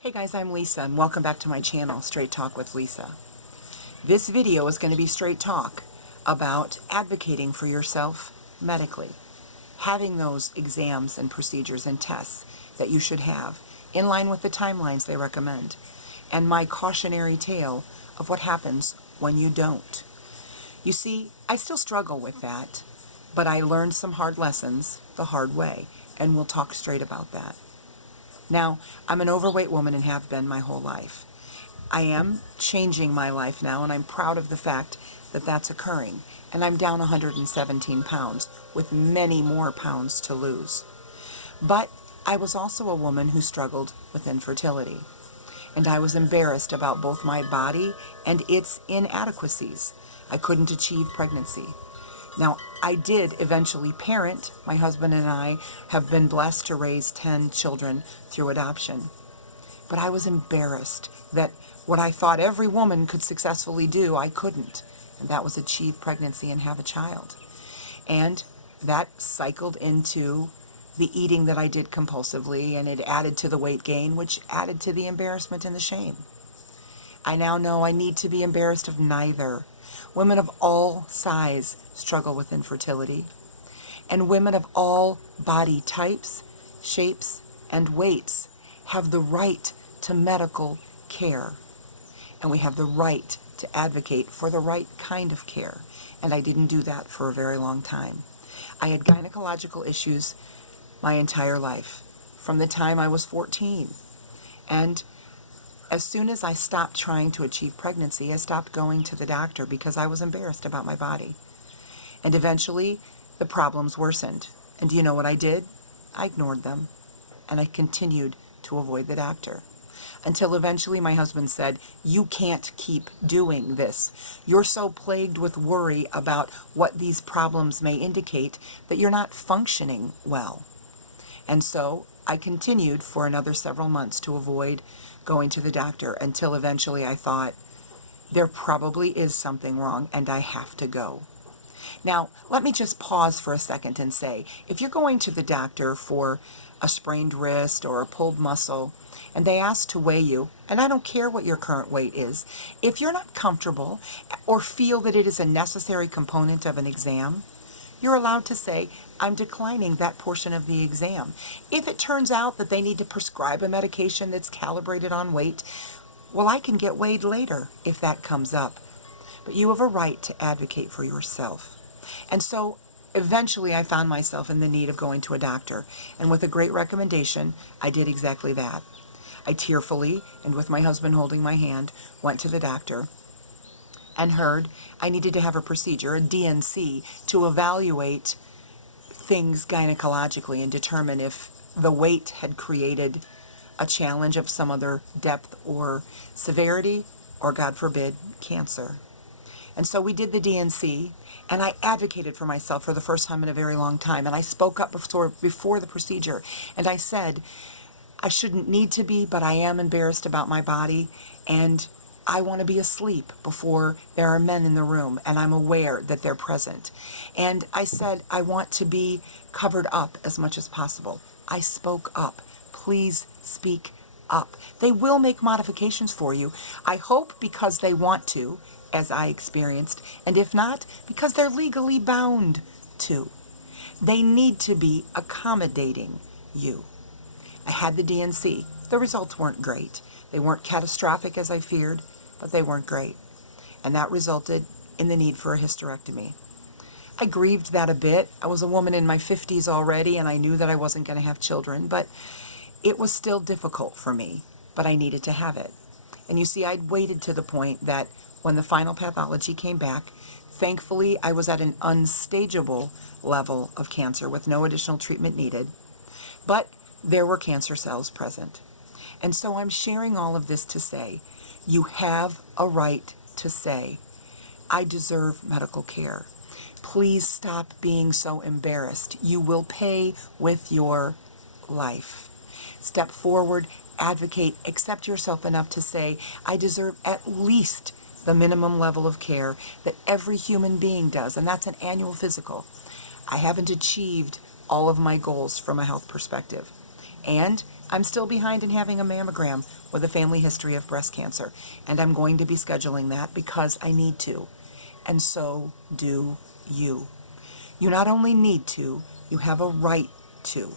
Hey guys, I'm Lisa and welcome back to my channel, Straight Talk with Lisa. This video is going to be straight talk about advocating for yourself medically, having those exams and procedures and tests that you should have in line with the timelines they recommend, and my cautionary tale of what happens when you don't. You see, I still struggle with that, but I learned some hard lessons the hard way, and we'll talk straight about that. Now, I'm an overweight woman and have been my whole life. I am changing my life now, and I'm proud of the fact that that's occurring. And I'm down 117 pounds, with many more pounds to lose. But I was also a woman who struggled with infertility. And I was embarrassed about both my body and its inadequacies. I couldn't achieve pregnancy. Now, I did eventually parent. My husband and I have been blessed to raise 10 children through adoption. But I was embarrassed that what I thought every woman could successfully do, I couldn't. And that was achieve pregnancy and have a child. And that cycled into the eating that I did compulsively, and it added to the weight gain, which added to the embarrassment and the shame. I now know I need to be embarrassed of neither. Women of all size struggle with infertility, and women of all body types, shapes, and weights have the right to medical care, and we have the right to advocate for the right kind of care, and I didn't do that for a very long time. I had gynecological issues my entire life, from the time I was 14, and as soon as I stopped trying to achieve pregnancy, I stopped going to the doctor because I was embarrassed about my body. And eventually, the problems worsened. And do you know what I did? I ignored them. And I continued to avoid the doctor. Until eventually my husband said, "You can't keep doing this. You're so plagued with worry about what these problems may indicate that you're not functioning well." And so I continued for another several months to avoid going to the doctor until eventually I thought, there probably is something wrong and I have to go. Now, let me just pause for a second and say, if you're going to the doctor for a sprained wrist or a pulled muscle, and they ask to weigh you, and I don't care what your current weight is, if you're not comfortable or feel that it is a necessary component of an exam, you're allowed to say, "I'm declining that portion of the exam." If it turns out that they need to prescribe a medication that's calibrated on weight, well, I can get weighed later if that comes up. But you have a right to advocate for yourself. And so eventually I found myself in the need of going to a doctor. And with a great recommendation, I did exactly that. I tearfully, and with my husband holding my hand, went to the doctor and heard I needed to have a procedure, a DNC, to evaluate things gynecologically and determine if the weight had created a challenge of some other depth or severity, or God forbid, cancer. And so we did the DNC, and I advocated for myself for the first time in a very long time, and I spoke up before the procedure, and I said, I shouldn't need to be, but I am embarrassed about my body, and I want to be asleep before there are men in the room, and I'm aware that they're present. And I said, I want to be covered up as much as possible. I spoke up. Please speak up. They will make modifications for you. I hope because they want to, as I experienced, and if not, because they're legally bound to. They need to be accommodating you. I had the DNC. The results weren't great. They weren't catastrophic as I feared, but they weren't great. And that resulted in the need for a hysterectomy. I grieved that a bit. I was a woman in my 50s already, and I knew that I wasn't going to have children, but it was still difficult for me, but I needed to have it. And you see, I'd waited to the point that when the final pathology came back, thankfully I was at an unstageable level of cancer with no additional treatment needed, but there were cancer cells present. And so I'm sharing all of this to say, you have a right to say, I deserve medical care. Please stop being so embarrassed. You will pay with your life. Step forward, advocate, accept yourself enough to say, I deserve at least the minimum level of care that every human being does, and that's an annual physical. I haven't achieved all of my goals from a health perspective. And I'm still behind in having a mammogram with a family history of breast cancer, and I'm going to be scheduling that because I need to. And so do you. You not only need to, you have a right to.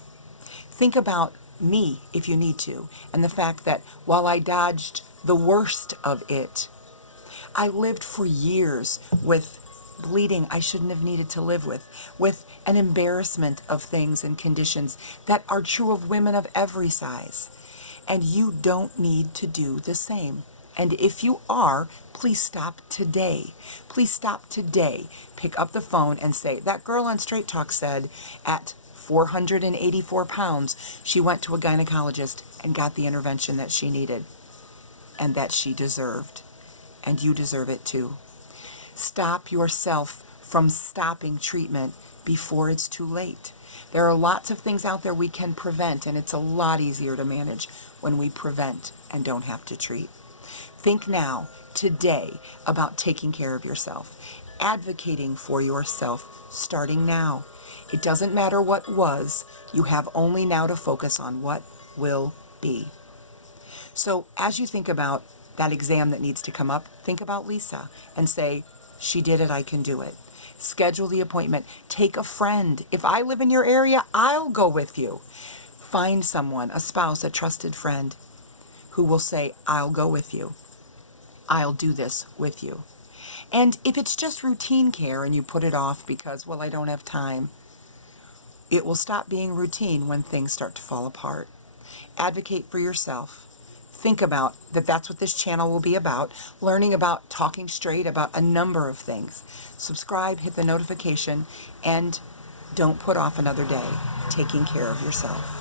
Think about me if you need to, and the fact that while I dodged the worst of it, I lived for years with bleeding I shouldn't have needed to live with an embarrassment of things and conditions that are true of women of every size. And you don't need to do the same. And if you are, please stop today. Please stop today. Pick up the phone and say, that girl on Straight Talk said at 484 pounds, she went to a gynecologist and got the intervention that she needed and that she deserved. And you deserve it too. Stop yourself from stopping treatment before it's too late. There are lots of things out there we can prevent, and it's a lot easier to manage when we prevent and don't have to treat. Think now, today, about taking care of yourself, advocating for yourself, starting now. It doesn't matter what was, you have only now to focus on what will be. So as you think about that exam that needs to come up, think about Lisa and say, she did it, I can do it. Schedule the appointment. Take a friend. If I live in your area, I'll go with you. Find someone, a spouse, a trusted friend who will say, I'll go with you. I'll do this with you. And if it's just routine care and you put it off because, well, I don't have time, it will stop being routine when things start to fall apart. Advocate for yourself. Think about that that's what this channel will be about, learning about talking straight about a number of things. Subscribe, hit the notification, and don't put off another day taking care of yourself.